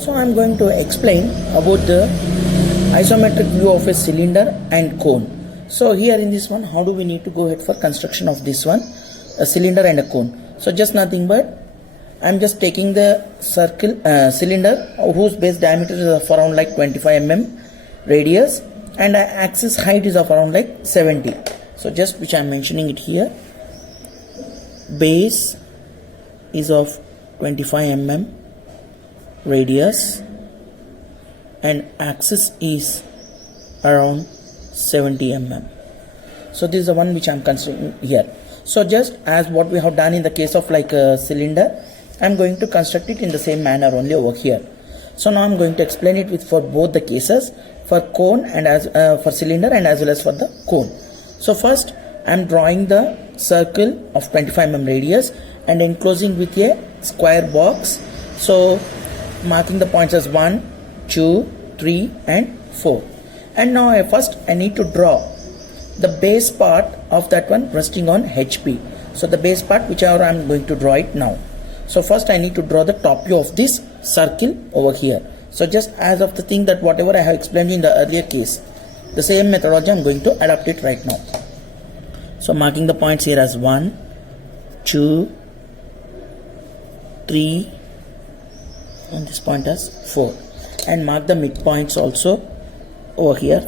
So I'm going to explain about the isometric view of a cylinder and cone. So here in this one, how do we need to go ahead for construction of this one, a cylinder and a cone. So just nothing but I'm just taking the cylinder whose base diameter is of around like 25 mm radius and axis height is of around like 70. So just which I'm mentioning it here, base is of 25 mm radius and axis is around 70 mm. So this is the one which I'm considering here. So just as what we have done in the case of like a cylinder, I'm going to construct it in the same manner only over here. So now I'm going to explain it with for both the cases, for cone and as for cylinder and as well as for the cone. So first I'm drawing the circle of 25 mm radius and enclosing with a square box. So marking the points as 1, 2, 3 and 4. And now I need to draw the base part of that one resting on HP. So the base part whichever I'm going to draw it now. So first I need to draw the top view of this circle over here. So just as of the thing that whatever I have explained in the earlier case, the same methodology I'm going to adapt it right now. So marking the points here as 1, 2, 3 and this point as 4, and mark the midpoints also over here.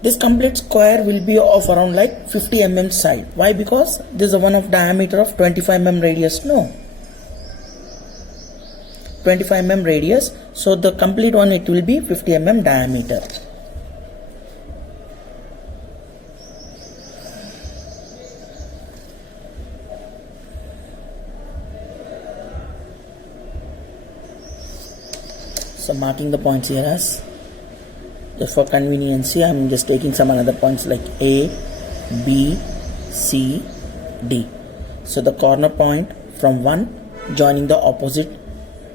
This complete square will be of around like 50 mm side. Why? Because this is one of diameter of 25 mm radius. No, 25 mm radius. So the complete one it will be 50 mm diameter. So marking the points here as, just for convenience, I'm just taking some another points like A, B, C, D. So the corner point from 1 joining the opposite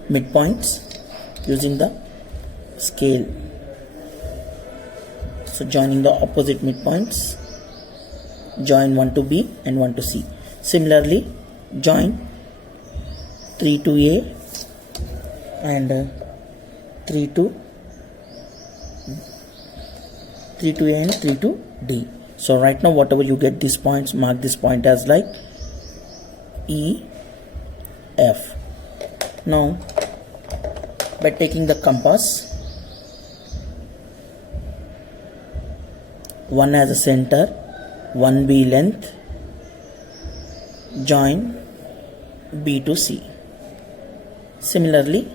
midpoints using the scale. So joining the opposite midpoints, join 1 to B and 1 to C. Similarly, join 3 to A and 3 to A and 3 to D. So right now whatever you get these points, mark this point as like E, F. Now by taking the compass, 1 as a center, 1B length, join B to C. Similarly,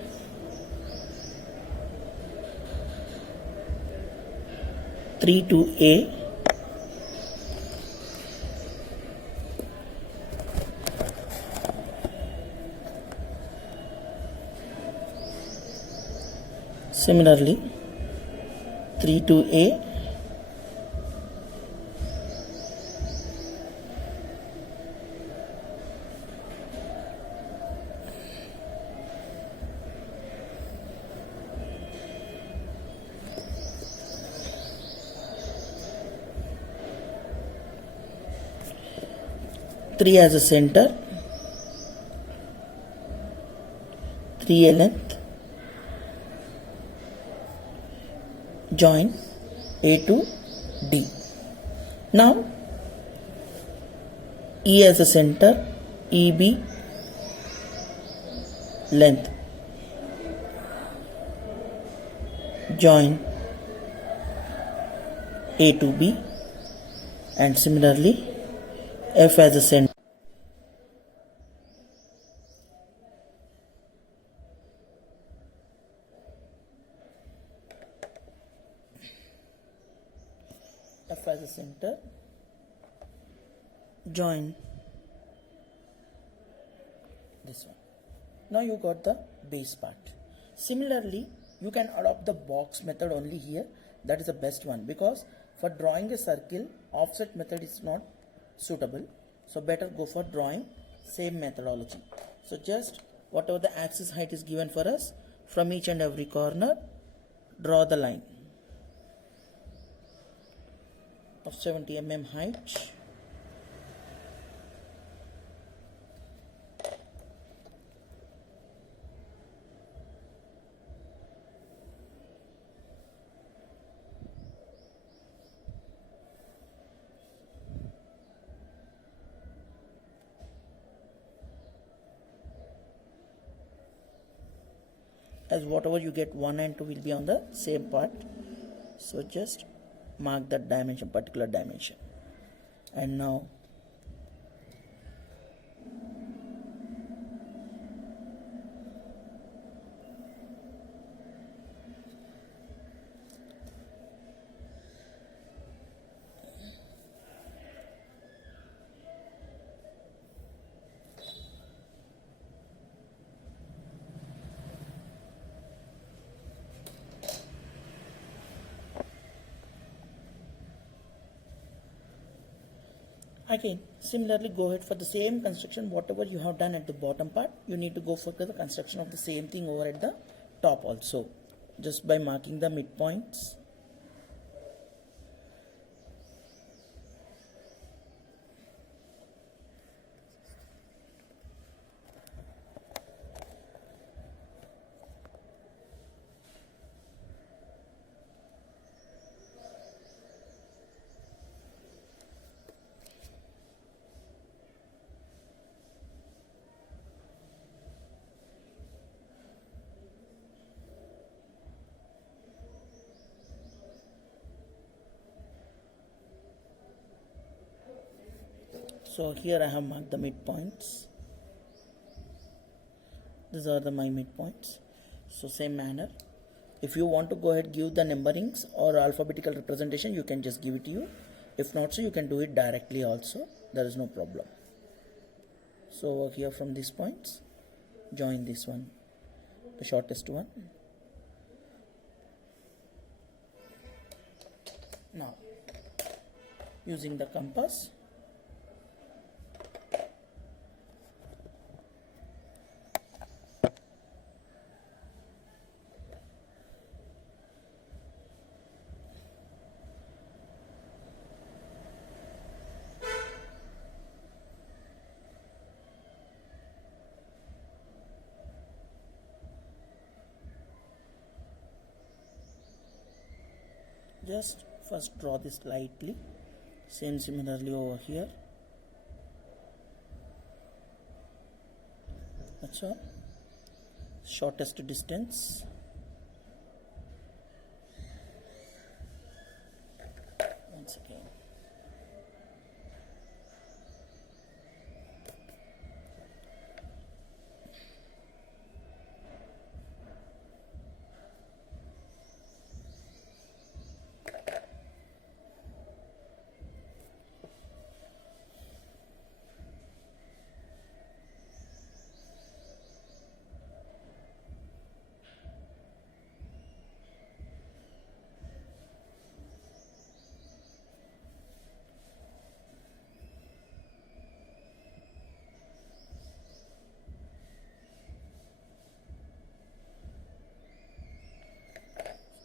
three to A, similarly 3 to A, three as a center, 3A length, join A to D. Now E as a center, EB length, join A to B, and similarly F as a center, join this one. Now you got the base part. Similarly, you can adopt the box method only here. That is the best one, because for drawing a circle, offset method is not suitable. So better go for drawing same methodology. So just whatever the axis height is given for us, from each and every corner draw the line. of 70 mm height. As whatever you get 1 and 2 will be on the same part, so just mark that dimension, particular dimension. And now again similarly go ahead for the same construction. Whatever you have done at the bottom part, you need to go for the construction of the same thing over at the top also, just by marking the midpoints. So here I have marked the midpoints. These are my midpoints. So same manner, if you want to go ahead give the numberings or alphabetical representation, you can just give it to you. If not, so you can do it directly also, there is no problem. So over here from these points, join this one, the shortest one. Now using the compass, just first draw this lightly, same similarly over here. That's all. Shortest distance. Once again.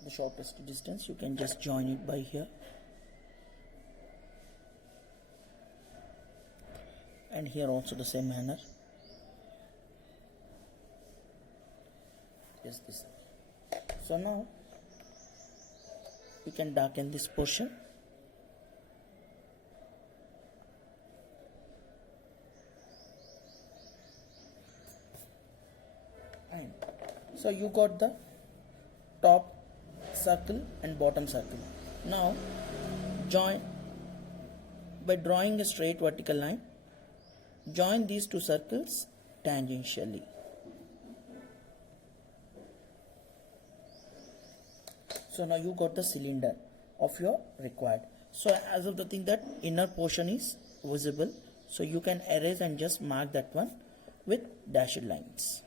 The shortest distance, you can just join it by here, and here also the same manner. Just this. So now you can darken this portion. And so you got the top circle and bottom circle. Now join by drawing a straight vertical line, join these two circles tangentially. So now you got the cylinder of your required. So as of the thing that inner portion is visible, so you can erase and just mark that one with dashed lines.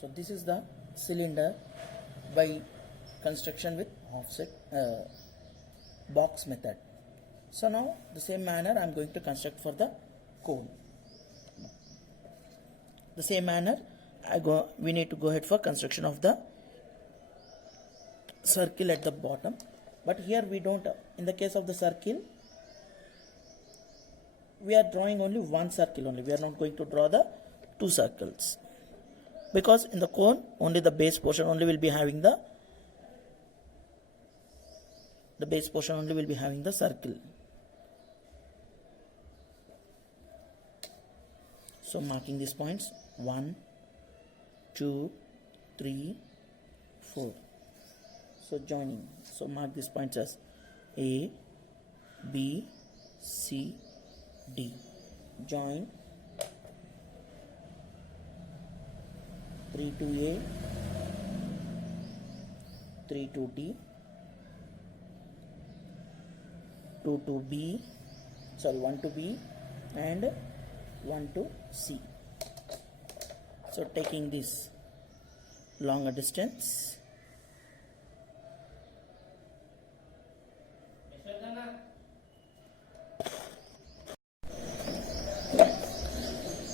So this is the cylinder by construction with offset box method. So now the same manner I am going to construct for the cone. The same manner, we need to go ahead for construction of the circle at the bottom. But here we don't, in the case of the circle, we are drawing only one circle only. We are not going to draw the two circles. Because in the cone, only the base portion only will be having the base portion only will be having the circle. So marking these points 1, 2, 3, 4. So joining. So mark these points as A, B, C, D. Join 3 to A, 3 to D, 2 to B, 1 to B and 1 to C. So taking this longer distance,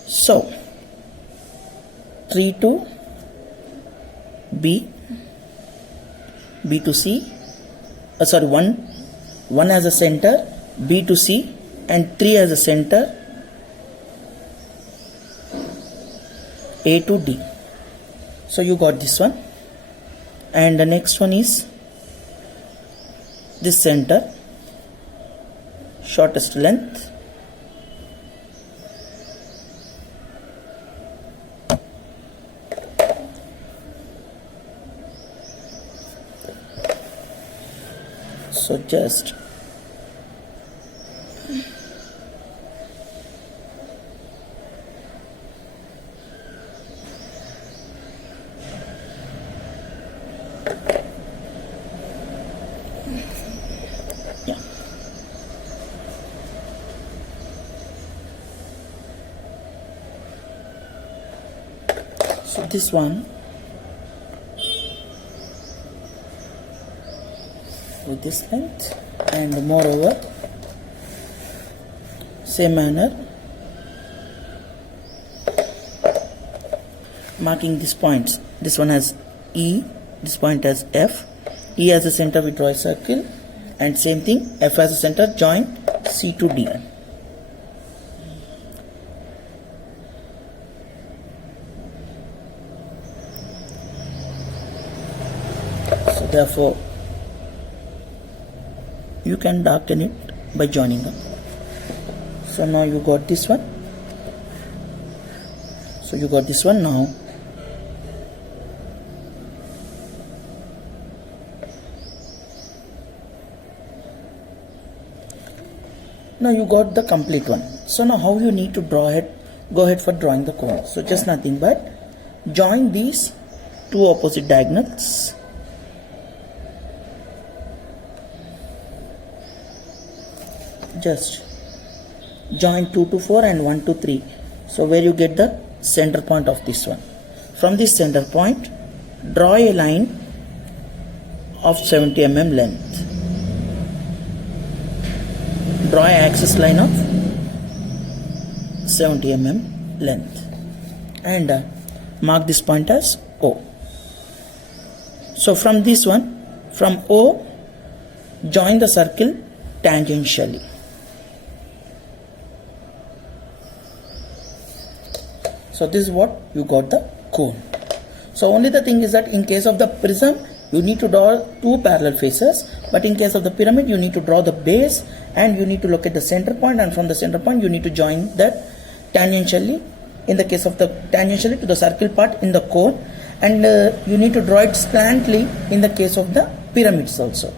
so 3 to B, B to C, 1 as a center, B to C, and 3 as a center, A to D. So you got this one, and the next one is this center, shortest length, so just so this one with this length, and moreover same manner marking these points. This one has E, this point has F. E as a center we draw a circle, and same thing, F as a center, join C to D. So therefore you can darken it by joining them. So now you got this one. So you got this one now. Now you got the complete one. So now how you need to draw it? Go ahead for drawing the cone. So just nothing but join these two opposite diagonals. Just join 2 to 4 and 1 to 3. So where you get the center point of this one. From this center point, draw a line of 70 mm length. Draw an axis line of 70 mm length and mark this point as O. So from this one, from O, join the circle tangentially. So this is what you got the cone. So only the thing is that in case of the prism, you need to draw two parallel faces, but in case of the pyramid, you need to draw the base and you need to locate the center point, and from the center point, you need to join that tangentially. In the case of the tangentially to the circle part in the cone, and you need to draw it slantly in the case of the pyramids also.